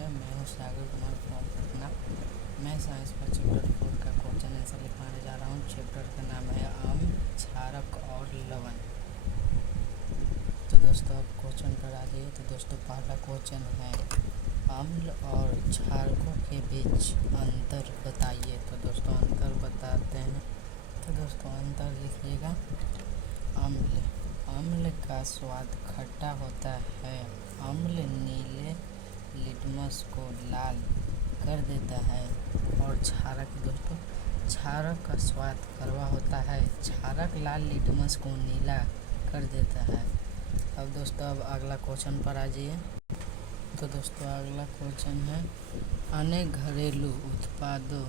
में मैं हूँ सागर कुमार फ्रॉम पटना। मैं साइंस का चैप्टर 4 का क्वेश्चन आंसर लिखवाने जा रहा हूँ। चैप्टर का नाम है अम्ल, क्षारक और लवण। तो दोस्तों अब क्वेश्चन पर आ जाइए। तो दोस्तों पहला क्वेश्चन है अम्ल और क्षारकों के बीच अंतर बताइए। तो दोस्तों अंतर बताते हैं। तो दोस्तों अंतर लिखिएगा। अम्ल अम्ल का स्वाद खट्टा होता है। अम्ल नीले लिटमस को लाल कर देता है। और क्षारक दोस्तों क्षारक का स्वाद कड़वा होता है। क्षारक लाल लिटमस को नीला कर देता है। अब दोस्तों अब अगला क्वेश्चन पर आ जाइए। तो दोस्तों अगला क्वेश्चन है अनेक घरेलू उत्पादों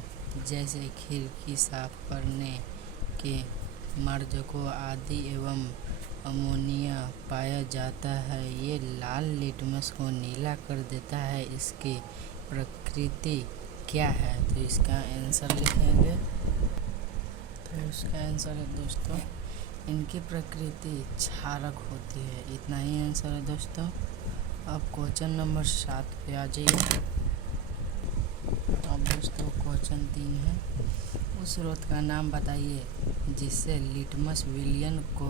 जैसे खिड़की साफ करने के मार्जकों आदि एवं अमोनिया पाया जाता है। ये लाल लिटमस को नीला कर देता है। इसकी प्रकृति क्या है? तो इसका आंसर लिखेंगे। तो इसका आंसर है दोस्तों इनकी प्रकृति क्षारक होती है। इतना ही आंसर है दोस्तों। अब क्वेश्चन नंबर 7 पे आ जाइए। अब दोस्तों क्वेश्चन 3 है उस स्रोत का नाम बताइए जिससे लिटमस विलयन को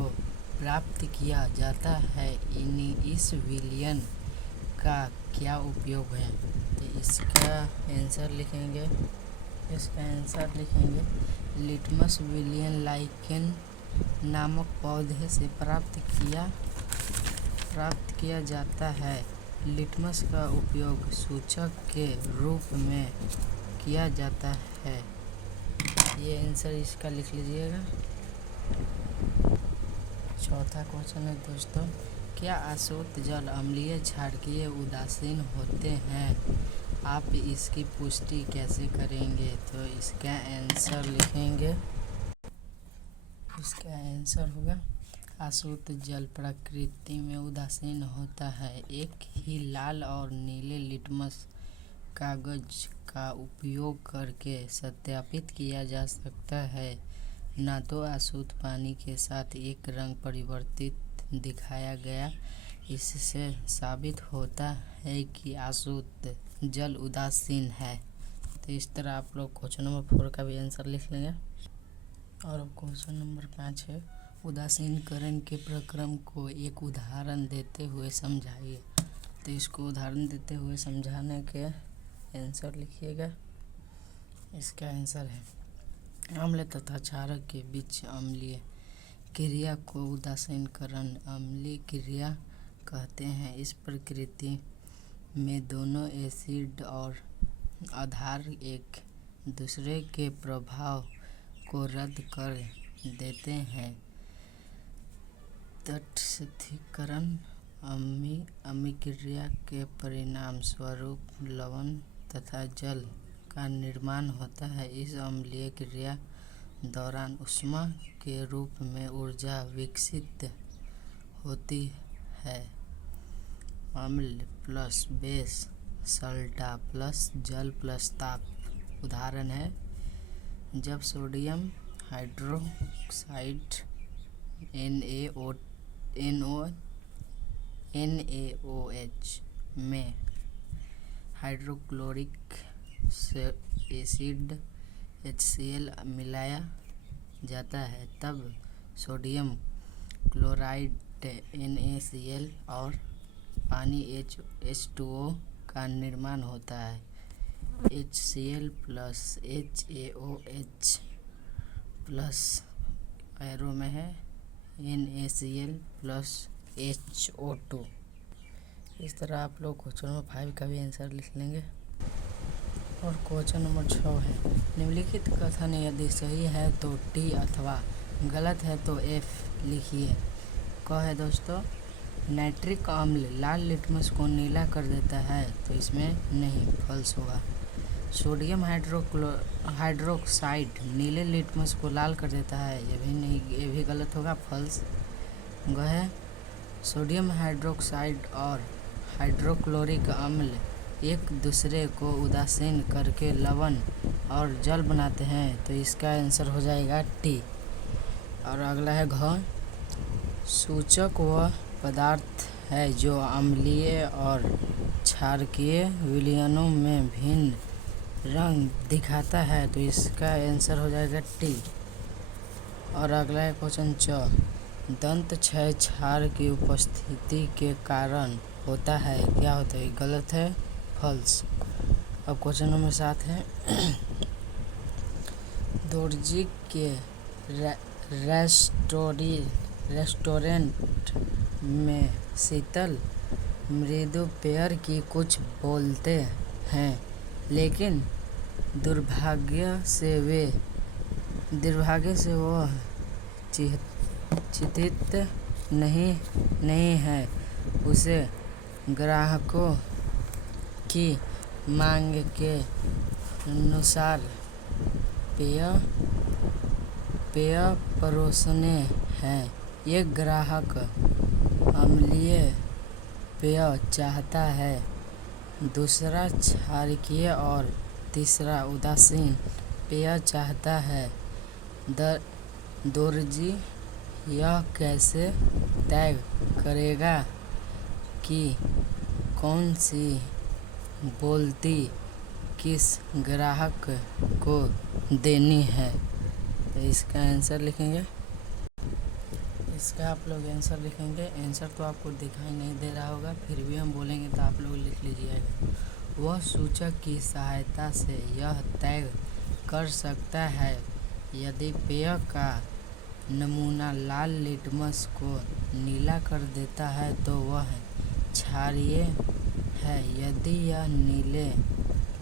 प्राप्त किया जाता है। इस विलयन का क्या उपयोग है? तो इसका आंसर लिखेंगे। लिटमस विलयन लाइकेन नामक पौधे से प्राप्त किया जाता है। लिटमस का उपयोग सूचक के रूप में किया जाता है। ये आंसर इसका लिख लीजिएगा। चौथा क्वेश्चन है दोस्तों क्या अशुद्ध जल अम्लीय, क्षारकीय, उदासीन होते हैं? आप इसकी पुष्टि कैसे करेंगे? तो इसका आंसर लिखेंगे। इसका आंसर होगा अशुद्ध जल प्रकृति में उदासीन होता है। एक ही लाल और नीले लिटमस कागज का उपयोग करके सत्यापित किया जा सकता है। ना तो अशुद्ध पानी के साथ एक रंग परिवर्तित दिखाया गया। इससे साबित होता है कि अशुद्ध जल उदासीन है। तो इस तरह आप लोग क्वेश्चन नंबर 4 का भी आंसर लिख लेंगे। और अब क्वेश्चन नंबर 5 है उदासीनीकरण के प्रक्रम को एक उदाहरण देते हुए समझाइए। तो इसको उदाहरण देते हुए समझाने के आंसर लिखिएगा। इसका आंसर है अम्ल तथा क्षारक के बीच अम्लीय क्रिया को उदासीनीकरण अम्लीय क्रिया कहते हैं। इस प्रकृति में दोनों एसिड और आधार एक दूसरे के प्रभाव को रद्द कर देते हैं। तटस्थीकरण अम्लीय के परिणाम स्वरूप लवण तथा जल का निर्माण होता है। इस अम्लीय क्रिया दौरान ऊष्मा के रूप में ऊर्जा विकसित होती है। अम्ल प्लस बेस सल्टा प्लस जल प्लस ताप। उदाहरण है जब सोडियम हाइड्रोक्साइड NaOH में हाइड्रोक्लोरिक एसिड HCl मिलाया जाता है तब सोडियम क्लोराइड NaCl और पानी H2O का निर्माण होता है। HCl plus HaOH plus arrow में है NaCl प्लस HO2। इस तरह आप लोग क्वेश्चन नंबर 5 का भी आंसर लिख लेंगे। और क्वेश्चन नंबर 6 है निम्नलिखित कथन यदि सही है तो T अथवा गलत है तो F लिखिए। क है दोस्तों नाइट्रिक अम्ल लाल लिटमस को नीला कर देता है। तो इसमें नहीं, फॉल्स होगा। सोडियम हाइड्रोक्साइड नीले लिटमस को लाल कर देता है। ये भी नहीं, ये भी गलत होगा, फॉल्स। ग है सोडियम हाइड्रोक्साइड और हाइड्रोक्लोरिक अम्ल एक दूसरे को उदासीन करके लवण और जल बनाते हैं। तो इसका आंसर हो जाएगा टी। और अगला है घ सूचक वह पदार्थ है जो अम्लीय और क्षारकीय विलयनों में भिन्न रंग दिखाता है। तो इसका आंसर हो जाएगा टी। और अगला है क्वेश्चन 4, दंत क्षय क्षार की उपस्थिति के कारण होता है, क्या होता है? गलत है, फॉल्स। अब क्वेश्चन नंबर 7 है, दोरजी के रेस्टोरेंट में शीतल मृदु पेय की कुछ बोलते हैं, लेकिन दुर्भाग्य से वह चिंतित नहीं है। उसे ग्राहकों की मांग के अनुसार पेय परोसने हैं। एक ग्राहक अम्लीय पेय चाहता है, दूसरा क्षारकीय और तीसरा उदासीन पेय चाहता है। दोरजी यह कैसे तय करेगा कि कौन सी बोलती किस ग्राहक को देनी है? तो इसका आंसर लिखेंगे। इसका आप लोग आंसर लिखेंगे। आंसर तो आपको दिखाई नहीं दे रहा होगा, फिर भी हम बोलेंगे तो आप लोग लिख लीजिएगा। वह सूचक की सहायता से यह तय कर सकता है यदि पेय का नमूना लाल लिटमस को नीला कर देता है तो वह क्षारीय है, यदि यह नीले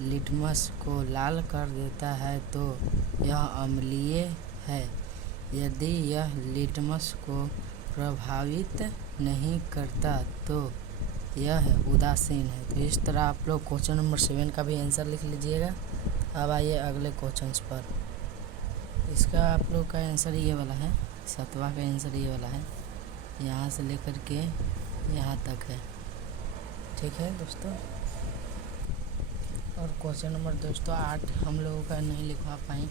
लिटमस को लाल कर देता है तो यह अम्लीय है, यदि यह लिटमस को प्रभावित नहीं करता तो यह उदासीन है। तो इस तरह आप लोग क्वेश्चन नंबर 7 का भी आंसर लिख लीजिएगा। अब आइए अगले क्वेश्चन पर। इसका आप लोग का आंसर ये वाला है, 7वां का आंसर ये वाला है, यहाँ से लेकर के यहाँ तक है। ठीक है दोस्तों। और क्वेश्चन नंबर दोस्तों 8 हम लोगों का नहीं लिखवा पाए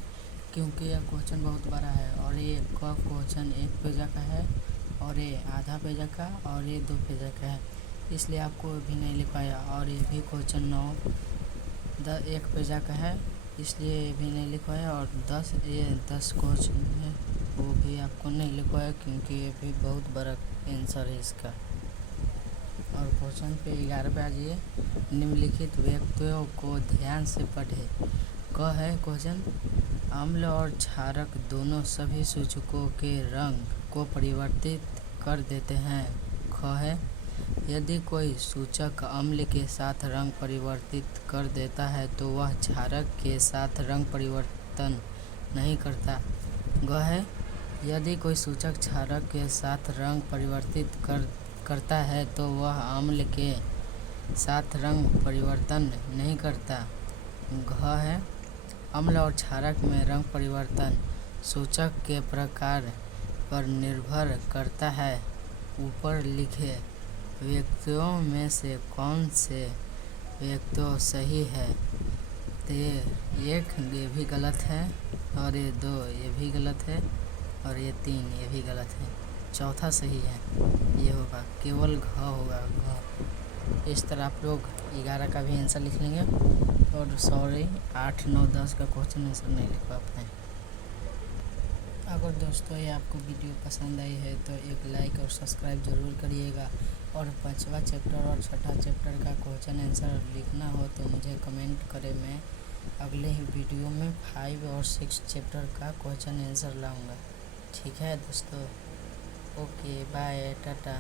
क्योंकि यह क्वेश्चन बहुत बड़ा है और ये क्वेश्चन 1 पेज का है और ये आधा पेज का और ये 2 पेज का है, इसलिए आपको भी नहीं लिख पाया। और ये भी क्वेश्चन 9 1 पेज का है, इसलिए ये भी नहीं लिखवाया। और 10 क्वेश्चन है वो भी आपको नहीं लिखवाया क्योंकि ये भी बहुत बड़ा आंसर है इसका। और क्वेश्चन पे 11 पे आ जाइए। निम्नलिखित व्यक्तियों को ध्यान से पढ़े। क है क्वेश्चन, अम्ल और क्षारक दोनों सभी सूचकों के रंग को परिवर्तित कर देते हैं। ख है, यदि कोई सूचक अम्ल के साथ रंग परिवर्तित कर देता है तो वह क्षारक के साथ रंग परिवर्तन नहीं करता। ग है, यदि कोई सूचक क्षारक के साथ रंग परिवर्तित करता है तो वह अम्ल के साथ रंग परिवर्तन नहीं करता। घ है, अम्ल और क्षारक में रंग परिवर्तन सूचक के प्रकार पर निर्भर करता है। ऊपर लिखे व्यक्तियों में से कौन से व्यक्ति सही है? तो ये 1 ये भी गलत है और ये 2 ये भी गलत है और ये 3 ये भी गलत है। चौथा सही है, ये होगा, केवल घ होगा, घ। इस तरह आप लोग 11 का भी आंसर लिख लेंगे। और 8, 9, 10 का क्वेश्चन आंसर नहीं लिख पाते हैं। अगर दोस्तों ये आपको वीडियो पसंद आई है तो एक लाइक और सब्सक्राइब ज़रूर करिएगा। और 5वां चैप्टर और 6ठा चैप्टर का क्वेश्चन आंसर लिखना हो तो मुझे कमेंट करें। मैं अगले ही वीडियो में 5 और 6 चैप्टर का क्वेश्चन आंसर लाऊंगा। ठीक है दोस्तों, ओके बाय, टाटा।